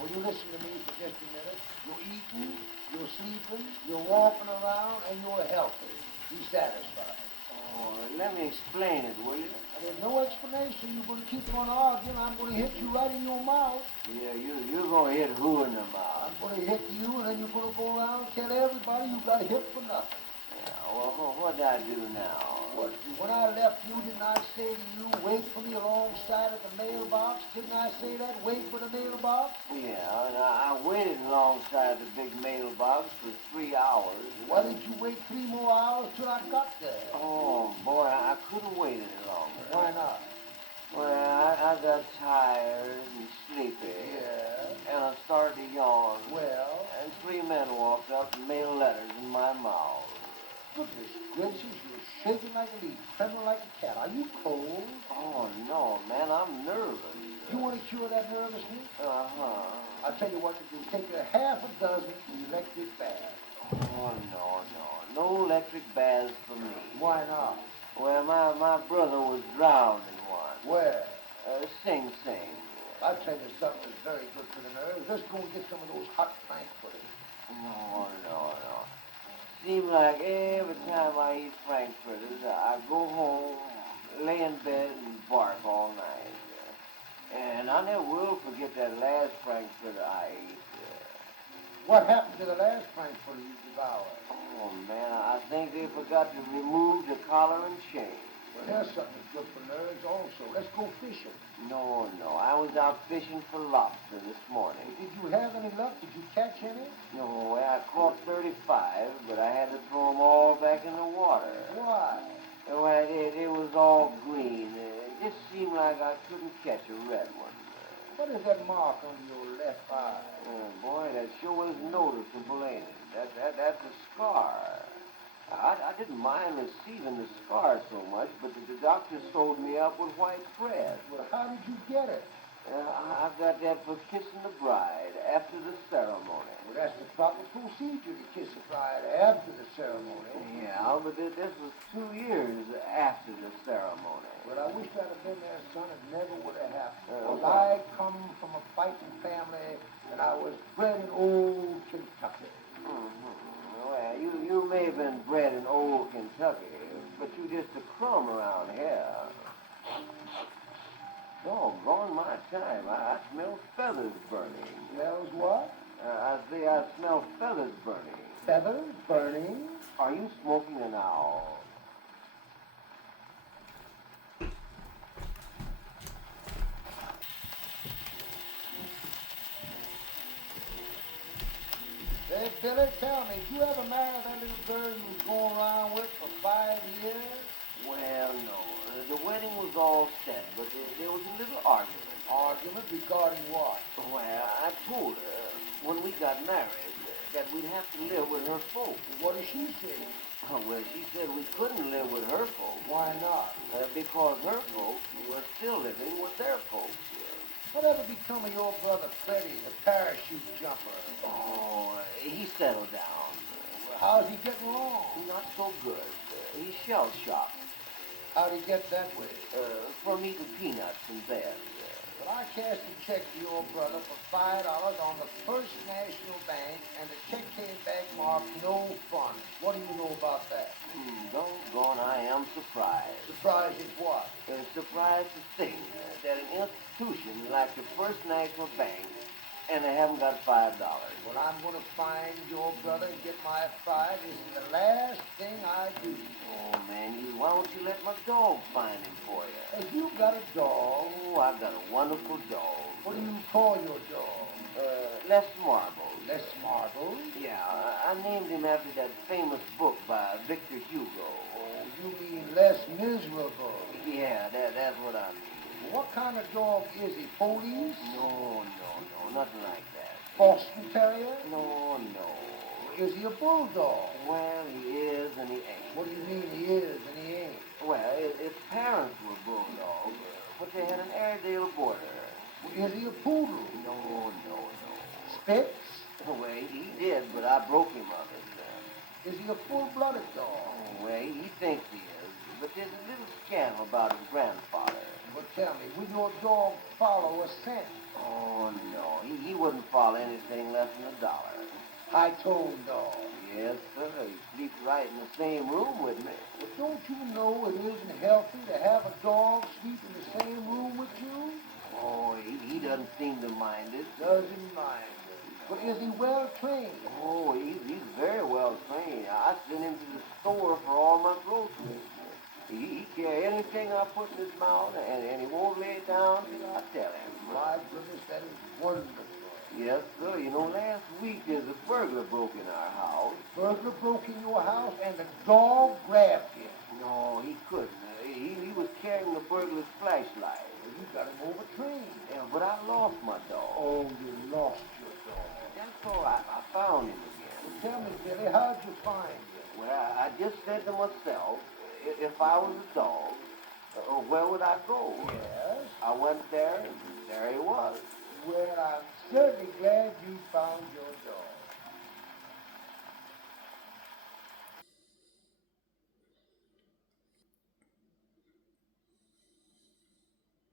will you listen to me for just a minute? You're eating, you're sleeping, you're walking around, and you're healthy. Be satisfied. Oh, let me explain it, will you? There's no explanation. You're going to keep on arguing. I'm going to hit you right in your mouth. Yeah, you're going to hit who in the mouth? I'm going to hit you, and then you're going to go around and tell everybody you got hit for nothing. Yeah, well, what'd I do now? When I left you, didn't I say to you, wait for me alongside of the mailbox? Didn't I say that? Wait for the mailbox? Yeah, and I waited alongside the big mailbox for 3 hours. Why did you wait 3 more hours till I got there? Oh, boy, I couldn't wait any longer. Why not? Well, I got tired and sleepy. Yeah. And I started to yawn. Well? And 3 men walked up and mailed letters in my mouth. Goodness gracious, you're shaking like a leaf, trembling like a cat. Are you cold? Oh, no, man, I'm nervous. You want to cure that nervousness? Uh-huh. I'll tell you what to do. Take a half a dozen electric baths. Oh, no electric baths for me. Why not? Well, my brother was drowned in one. Where? Sing Sing. I'll tell you something that's very good for the nerves. Let's go and get some of those hot frankfurters. No. Seems like every time I eat frankfurters, I go home, lay in bed, and bark all night. And I never will forget that last frankfurter I ate. What happened to the last frankfurter you devoured? Oh, man, I think they forgot to remove the collar and chain. Well, there's something that's good for nerves also. Let's go fishing. No, I was out fishing for lobster this morning. Did you have any luck? Did you catch any? No, I caught 35, but I had to throw them all back in the water. Why? Well, it was all green. It just seemed like I couldn't catch a red one. What is that mark under your left eye? Oh, boy, that sure is noticeable, ain't it? That's a scar. I didn't mind receiving the scar so much, but the doctor sewed me up with white thread. Well, how did you get it? I got that for kissing the bride after the ceremony. Well, that's the proper procedure to kiss a bride after the ceremony. Yeah, but this was 2 years after the ceremony. Well, I wish I'd have been there, son. It never would have happened. Because I come from a fighting family, and I was bred in old Kentucky. Well, you may have been bred in old Kentucky, but you just a crumb around here. Doggone my time. I smell feathers burning. Smells what? I say I smell feathers burning. Feathers burning? Are you smoking an owl? Hey, Billy, tell me, did you ever marry that little girl you was going around with for 5 years? Well, no. The wedding was all set, but there was a little argument. Argument regarding what? Well, I told her when we got married that we'd have to live with her folks. What did she say? Well, she said we couldn't live with her folks. Why not? Because her folks were still living with their folks. Whatever become of your brother Freddie, the parachute jumper? Oh, he settled down. Well, how's he getting along? Not so good. He's shell-shocked. How'd he get that way? From eating peanuts in bed. Well, I cashed a check to your brother for $5 on the First National Bank, and the check came back marked no funds. What do you know about that? Doggone, I am surprised. Surprised at what? Surprised to think that an institution like the First National Bank, and they haven't got $5. Well, I'm going to find your brother and get my 5. This is the last thing I do. Oh, man, why don't you let my dog find him for you? Have you got a dog? Oh, I've got a wonderful dog. What do you call your dog? Les Marbles. Les Marbles? Yeah, I named him after that famous book by Victor Hugo. Oh, you mean less miserable? Yeah, that's what I mean. What kind of dog is he? Police? No, nothing like that. Boston Terrier? No. Is he a bulldog? Well, he is and he ain't. What do you mean he is and he ain't? Well, his parents were bulldogs, but they had an Airedale border. Is he a poodle? No. Spitz? Well, he did, but I broke him of it. Is he a full-blooded dog? Oh, well, he thinks he is, but there's a little scandal about his grandfather. Well, tell me, will your dog follow a scent? Oh, no, he wouldn't follow anything less than $1. High-toned dog. Yes, sir. He sleeps right in the same room with me. But don't you know it isn't healthy to have a dog sleep in the same room with you? Oh, he doesn't seem to mind it. Doesn't mind it. But is he well trained? Oh, he's very well trained. I send him to the store for all my groceries. He carry anything I put in his mouth, and he won't lay it down till I tell him. My goodness, that is wonderful. Yes, sir. You know, last week there's a burglar broke in our house. Burglar broke in your house and the dog grabbed him. No, he couldn't. He was carrying the burglar's flashlight. Well, you got him overtrained. Yeah, but I lost my dog. Oh, you lost your dog. That's all. I found him again. Well, tell me, Billy, how'd you find him? Well, I just said to myself, if I was a dog, where would I go? Yes? I went there, and there he was. Well, I'm certainly glad you found your dog.